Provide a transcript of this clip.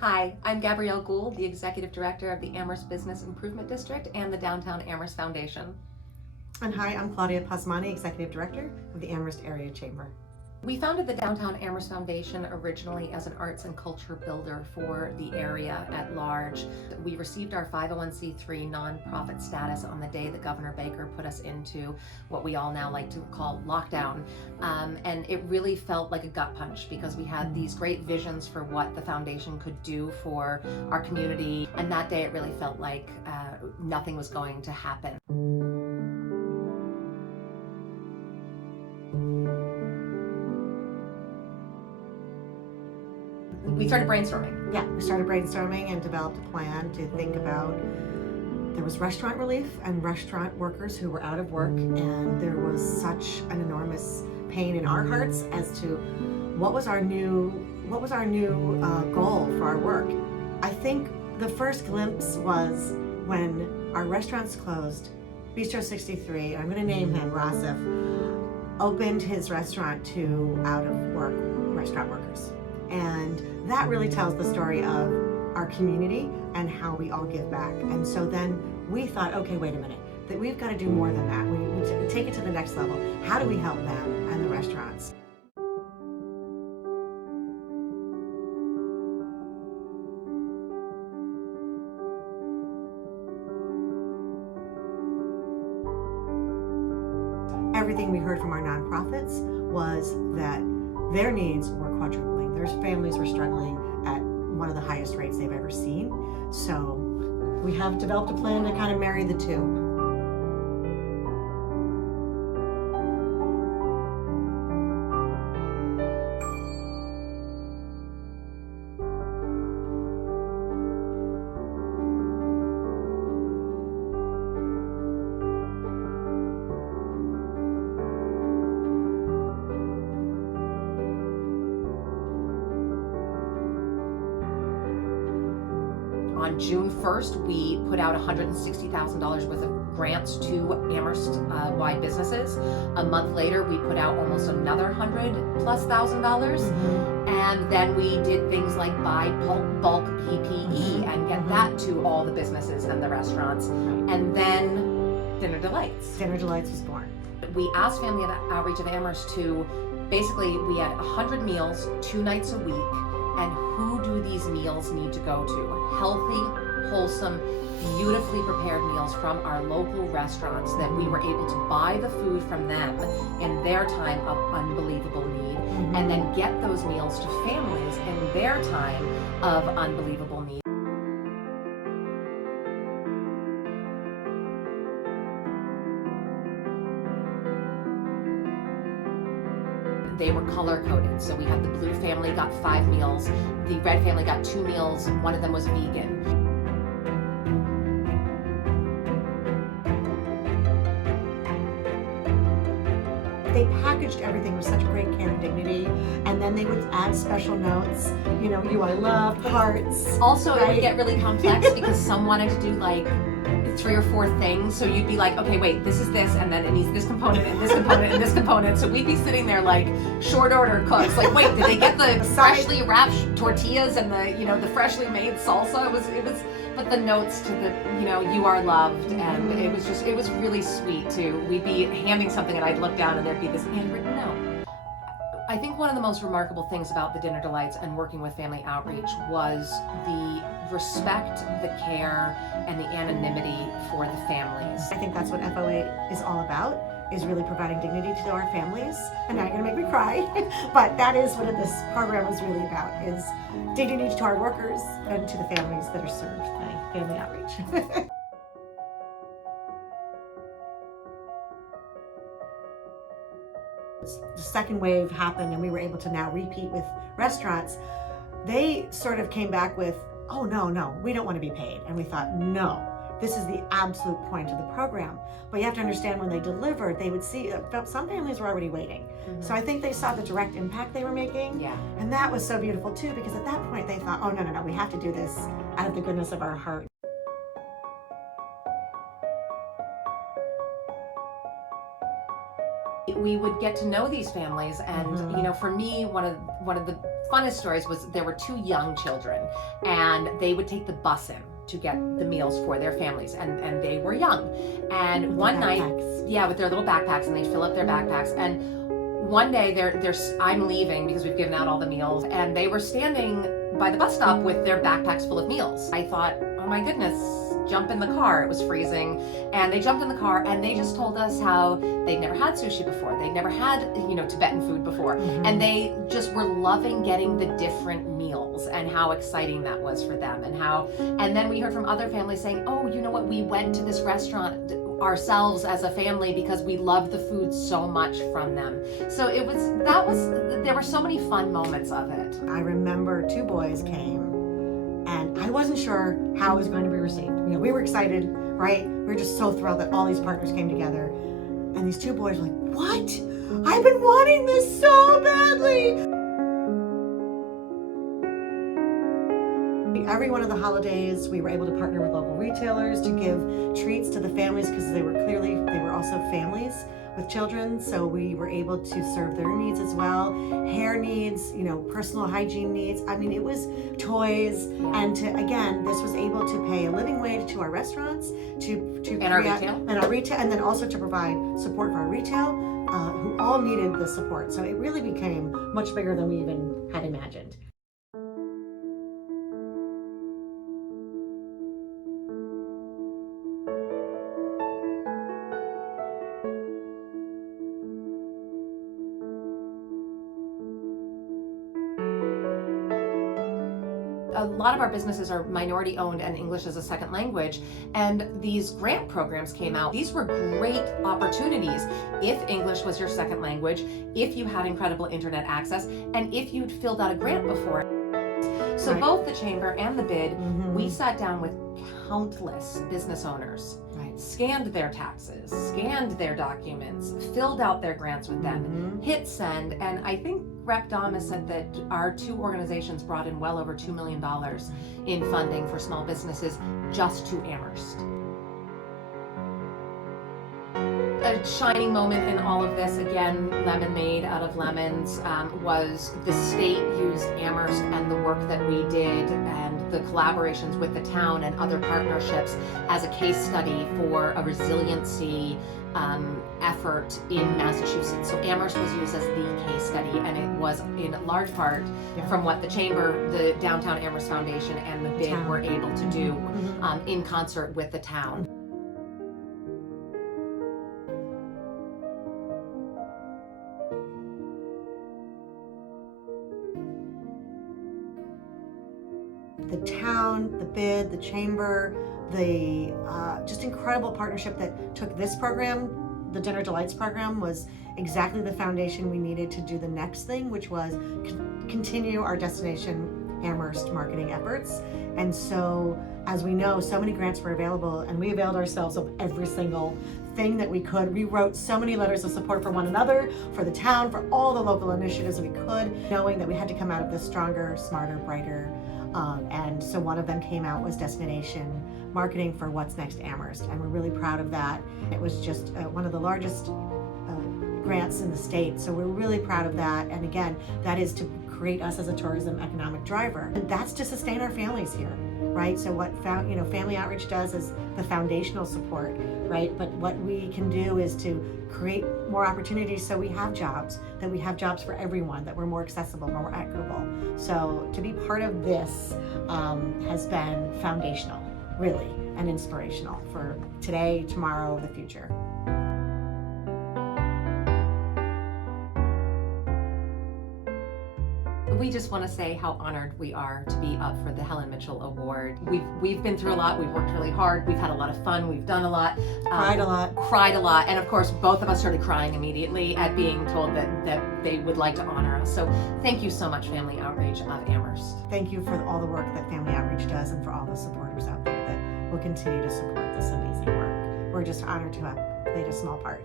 Hi, I'm Gabrielle Gould, the Executive Director of the Amherst Business Improvement District and the Downtown Amherst Foundation. And hi, I'm Claudia, Executive Director of the Amherst Area Chamber. We founded the Downtown Amherst Foundation originally as an arts and culture builder for the area at large. We received our 501c3 nonprofit status on the day that Governor Baker put us into what we all now like to call lockdown. And it really felt like a gut punch because we had these great visions for what the foundation could do for our community. And that day it really felt like nothing was going to happen. We started brainstorming. Yeah, we started brainstorming and developed a plan to think about, there was restaurant relief and restaurant workers who were out of work, and there was such an enormous pain in our hearts as to what was our new goal for our work. I think the first glimpse was when our restaurants closed. Bistro 63, I'm going to name him, Rasif, opened his restaurant to out of work restaurant workers. And that really tells the story of our community and how we all give back. And so then we thought, okay, wait a minute, that we've got to do more than that. We take it to the next level. How do we help them and the restaurants? Everything we heard from our nonprofits was that their needs were quadrupling. Their families were struggling at one of the highest rates they've ever seen. So we have developed a plan to kind of marry the two. On June 1st, we put out $160,000 worth of grants to Amherst-wide businesses. A month later, we put out almost another $100,000+. And then we did things like buy bulk PPE and get that to all the businesses and the restaurants. And then Dinner Delights. Dinner Delights was born. We asked Family Outreach of Amherst to, basically, we had 100 meals, 2 nights a week. And who do these meals need to go to? Healthy, wholesome, beautifully prepared meals from our local restaurants that we were able to buy the food from them in their time of unbelievable need, and then get those meals to families in their time of unbelievable need. They were color coded. So we had the blue family got 5 meals, the red family got 2 meals, one of them was vegan. They packaged everything with such great care and dignity, and then they would add special notes, you know, you are loved, hearts. Also, right? It would get really complex because some wanted to do like 3 or 4 things, so you'd be like, okay, wait, this is this, and then it needs this component, and this component, and this component. So we'd be sitting there like short order cooks, like, wait, did they get the freshly wrapped tortillas and the, you know, the freshly made salsa? It was, but the notes to the, you know, you are loved, and it was really sweet too. We'd be handing something, and I'd look down, and there'd be this handwritten note. I think one of the most remarkable things about the Dinner Delights and working with Family Outreach was the respect, the care, and the anonymity for the families. I think that's what FOA is all about, is really providing dignity to our families. And now you're gonna make me cry, but that is what this program is really about, is dignity to our workers and to the families that are served by Family Outreach. The second wave happened and we were able to now repeat with restaurants. They sort of came back with, oh no, we don't want to be paid. And we thought, no, this is the absolute point of the program. But you have to understand, when they delivered, they would see, some families were already waiting. So I think they saw the direct impact they were making. Yeah. And that was so beautiful too, because at that point they thought, oh no, we have to do this out of the goodness of our heart. we would get to know these families. And you know, for me, one of the funnest stories was there were 2 young children, and they would take the bus in to get the meals for their families, and they were young. And one night, with their little backpacks, and they'd fill up their backpacks. And one day I'm leaving because we've given out all the meals, and they were standing by the bus stop with their backpacks full of meals. I thought, oh my goodness, jump in the car. It was freezing. And they jumped in the car, and they just told us how they'd never had sushi before. They'd never had, you know, Tibetan food before. And they just were loving getting the different meals and how exciting that was for them. And then we heard from other families saying, oh, you know what, we went to this restaurant ourselves as a family because we loved the food so much from them. So there were so many fun moments of it. I remember 2 boys came, and I wasn't sure how it was going to be received. You know, we were excited, right? We were just so thrilled that all these partners came together. And these 2 boys were like, what? I've been wanting this so badly. Every one of the holidays, we were able to partner with local retailers to give treats to the families, because they were also families with children. So we were able to serve their needs as well. Hair needs, you know, personal hygiene needs. I mean, it was toys. And this was able to pay a living wage to our restaurants, our retail, and then also to provide support for our retail, who all needed the support. So it really became much bigger than we even had imagined. A lot of our businesses are minority owned and English as a second language, and these grant programs came out. These were great opportunities if English was your second language, if you had incredible internet access, and if you'd filled out a grant before. So both the Chamber and the BID, we sat down with countless business owners, scanned their taxes, scanned their documents, filled out their grants with them, hit send, and I think Rep. Dom said that our 2 organizations brought in well over $2 million in funding for small businesses just to Amherst. A shining moment in all of this, again, lemon made out of lemons, was the state used Amherst and the work that we did and the collaborations with the town and other partnerships as a case study for a resiliency effort in Massachusetts. So Amherst was used as the case study, and it was in large part from what the Chamber, the Downtown Amherst Foundation, and the BID were able to do in concert with the town. The town, the BID, the Chamber, the just incredible partnership that took this program, the Dinner Delights program, was exactly the foundation we needed to do the next thing, which was continue our Destination Amherst marketing efforts. And so, as we know, so many grants were available, and we availed ourselves of every single thing that we could. We wrote so many letters of support for one another, for the town, for all the local initiatives we could, knowing that we had to come out of this stronger, smarter, brighter. And so one of them came out was Destination Marketing for What's Next Amherst, and we're really proud of that. It was just one of the largest grants in the state, so we're really proud of that. And again, that is to create us as a tourism economic driver, and that's to sustain our families here, right? So what family outreach does is the foundational support, right? But what we can do is to create more opportunities so we have jobs, that we have jobs for everyone, that we're more accessible, more equitable. So to be part of this has been foundational, really, and inspirational for today, tomorrow, the future. We just want to say how honored we are to be up for the Helen Mitchell Award. We've been through a lot. We've worked really hard. We've had a lot of fun. We've done a lot. Cried a lot. And of course, both of us started crying immediately at being told that they would like to honor us. So thank you so much, Family Outreach of Amherst. Thank you for all the work that Family Outreach does, and for all the supporters out there that will continue to support this amazing work. We're just honored to have played a small part.